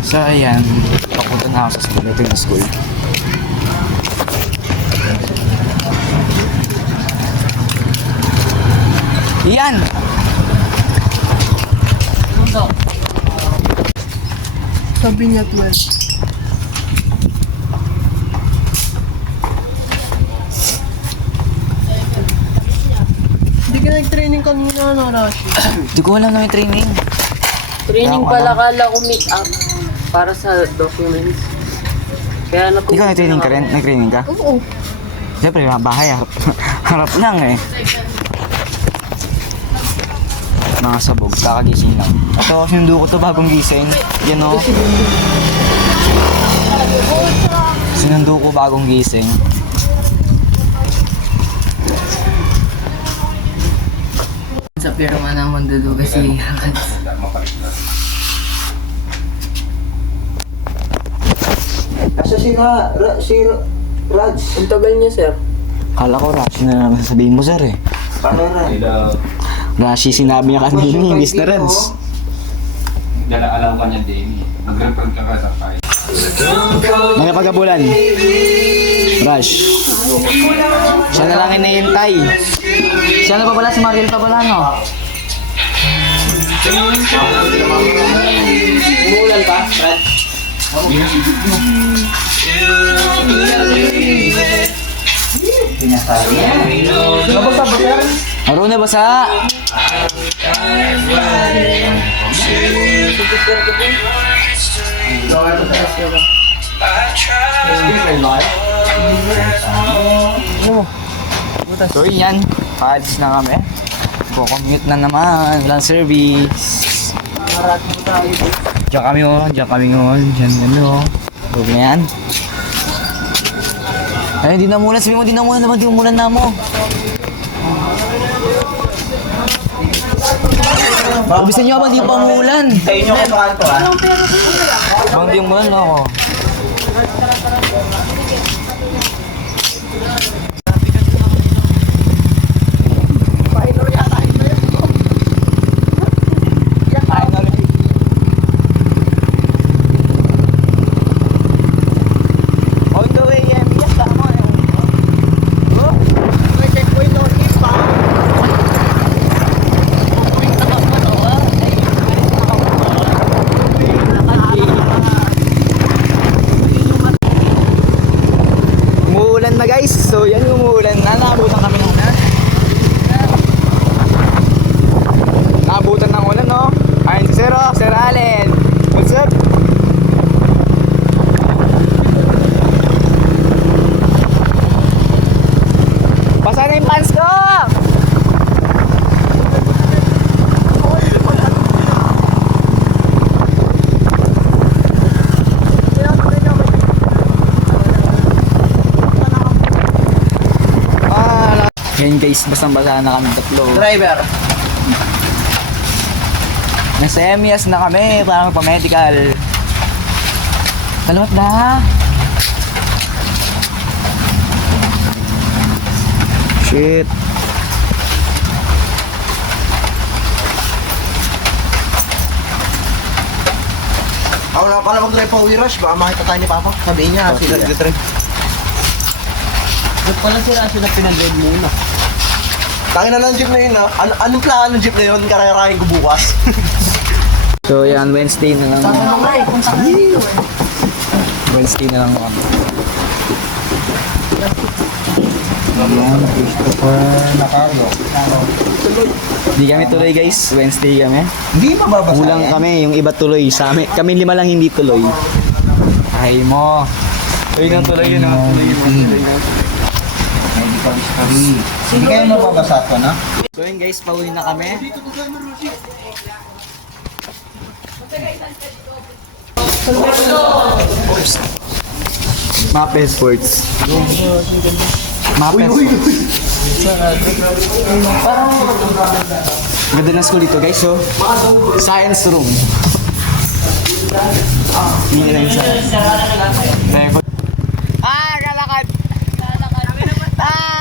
So ayan, papunta na ako sa school. Ito yung school. Yan! Sabi niya 12. Hindi ka nag-training kanina, no, Rashi? Hindi ko alam na may training. Training pala, kala ko meet up para sa documents. Kaya Ikaw nag-training ka rin? Nag-training ka? Oo. Siyempre, bahay. Harap lang eh. Mga sabog, kakagising lang. Ito, sinundo ko to bagong gising. Yan o. Sinundo ko bagong gising. Sa pirma ng Mandulo kasi Asa si Raj? ang tagal niya, sir. Kala ko Rashi na naman sasabihin mo, sir eh. Paano na? Rashi sinabi niya kanina, Miss na Reds. Alam ka niya, Demi. Mag-report ka sa file. Mga pagkabulan. Rush. Siya na lang inahintay. Siya na pa pala, si Mariel pa pala, no? Umulan pa, Brad. Aro na basa. So yan, paalis na kami. Commute na naman, walang service. Diyan kami oh, diyan kami ngayon, diyan oh. Huwag na yan. Ay, di na mulan, sabi mo di na mulan naman, di umulan na mo. Ubisan nyo ba, di pa umulan. Sa inyo ko pa ito ah. Bang di umulan na ako. Umuulan na guys, so yan umuulan na, naabutan kami ng ulan. Naabutan ng ulan no? Ayun si Sir Allen. What's up? Basa na yung pants ko! Yan guys, basang-basa na kami tatlo. Driver. Nasa MES na kami, parang pa-medical. Salawat na! Shit! Ako na pala mag-drive pa uwi Rush. Baka makita tayo ni Papa. Sabihin niya, Okay, sila yeah. nag-drive. Ba't pala si Rashi na pinag-read muna? Tangin na ng jeep na yun ah. Anong plaka ng jeep na yun? Karayarahin ko bukas. So yan, Wednesday na lang. Wednesday na lang kami. Ayan, Christopher Nacardo. Hindi kami tuloy guys, Wednesday kami. Hindi mababasa Kulang yan. kami, yung iba tuloy. Sa amin, kami 5 lang hindi tuloy. Ay mo. Tuloy na tuloy yun. Medical history. Hindi kayo mababasa ito na? So yun guys, pauwi na kami. Mape Sports. Mape Sports. Ganda ng school dito guys, so science room. Hindi na yun sa... Galakad! Ah!